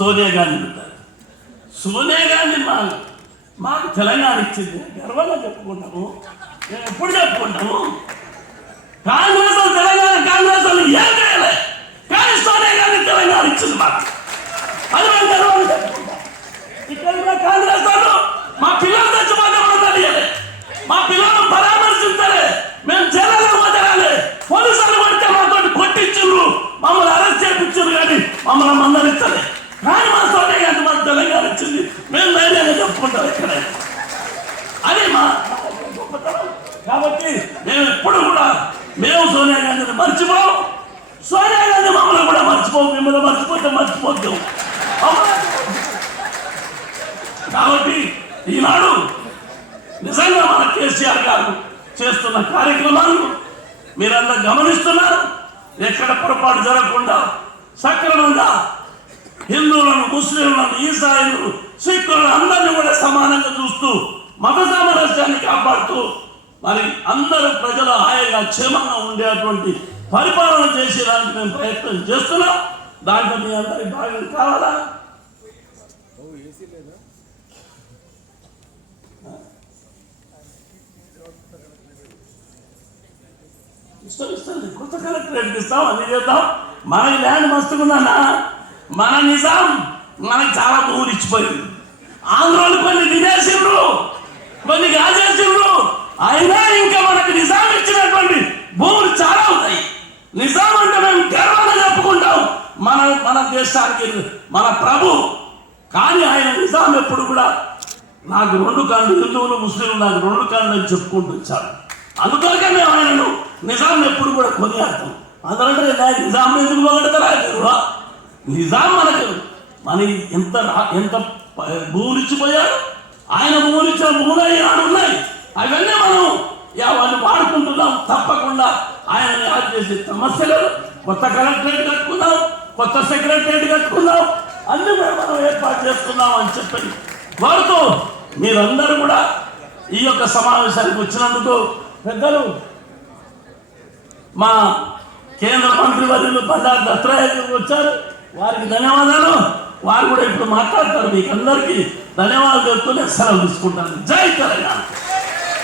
సోనియా గాంధీ ఉంటారు. సోనియా గాంధీ మాకు తెలంగాణ ఇచ్చింది, గర్వంగా చెప్పుకుంటాము. మేము ఎప్పుడు చెప్పుకుంటాము, కాంగ్రెస్ తెలంగాణ కాంగ్రెస్ వాళ్ళు ఏం చేయాలి, కానీ సోనియా గాంధీ తెలంగాణ ఇచ్చింది మాకు, అది మేము గర్వంగా చెప్పుకుంటాం. ఇక్కడ కాంగ్రెస్ వాళ్ళు మా పిల్లలు తెచ్చిపోతే మనం తెలియాలి, మా పిల్లలను పరామర్శించాలి, మేము జైల్లో వదలాలి. పోలీసులు పడితే మాతో కొట్టించారు, మమ్మల్ని అరెస్ట్ చేయించారు, కానీ మమ్మల్ని మందలించాలి. కానీ మా సోనియా గాంధీ మాకు తెలంగాణ ఇచ్చింది, మేము ధైర్యంగా చెప్పుకుంటాం ఇక్కడ. అది మా గొప్పతనం. కాబట్టి మేము ఎప్పుడు కూడా మేము సోనియా గాంధీని మర్చిపోం, సోనియా గాంధీ మమ్మల్ని కూడా మర్చిపోం. మిమ్మల్ని మర్చిపోతే మర్చిపోతాం. కాబట్టి ఈనాడు నిజంగా మన కేసీఆర్ గారు చేస్తున్న కార్యక్రమాలు మీరందరూ గమనిస్తున్నారు. ఎక్కడ పొరపాటు జరగకుండా సక్రమంగా హిందువులను, ముస్లింలను, ఈసాయిలను, సిక్కులను అందరినీ కూడా సమానంగా చూస్తూ మత సామరస్యాన్ని కాపాడుతూ మరి అందరూ ప్రజలు హాయిగా క్షేమంగా ఉండేటువంటి పరిపాలన చేసేదానికి మేము ప్రయత్నం చేస్తున్నాం. దాంట్లో మీ అందరికి భాగం కావాలా? ఇస్తుంది, కొత్త కలెక్టరేట్ ఇస్తాం, అన్ని చేద్దాం. మనకి ల్యాండ్ మస్తుకుందన్నా, మన నిజాం మనకి చాలా భూములు ఇచ్చిపోయింది. ఆంధ్రోలు కొన్ని తినేసిండ్రు, కొన్ని కాజేసిండ్రు, అయినా ఇంకా మనకు నిజాం ఇచ్చినటువంటి భూములు చాలా ఉన్నాయి. నిజాం అంటే మేము గర్వంగా చెప్పుకుంటాం, మన దేశానికి మన ప్రభు. కానీ ఆయన నిజాం ఎప్పుడు కూడా నాకు రెండు కళ్ళు, హిందువులు ముస్లింలు నాకు రెండు కళ్ళు అని చెప్పుకుంటూ వచ్చాడు. అందుకోగా మేము ఆయనను నిజాం ఎప్పుడు కూడా కొనియాడతాం. అందుకంటే నిజాం ఎందుకు పొగడతారా? నిజాం మనకు ఎంత భూములు ఇచ్చిపోయారు, ఆయన భూములు ఇచ్చిన భూములు ఈనాడు ఉన్నాయి. అవన్నీ మనం వాళ్ళు వాడుకుంటున్నాం. తప్పకుండా ఆయన యాడ్ చేసే సమస్యలు, కొత్త కలెక్టరేట్ కట్టుకుందాం, కొత్త సెక్రటరేట్ కట్టుకుందాం, అన్ని మనం ఏర్పాటు చేసుకుందాం అని చెప్పి కోరుతూ మీరందరూ కూడా ఈ యొక్క సమావేశానికి వచ్చినందుకు పెద్దలు మా కేంద్ర మంత్రి వర్యులు బండారు దత్తాత్రేయ వచ్చారు, వారికి ధన్యవాదాలు. వారు కూడా ఇప్పుడు మాట్లాడతారు. మీకు అందరికీ ధన్యవాదాలు చెప్తూ నేను సెలవు తీసుకుంటాను. జై తెలంగాణ.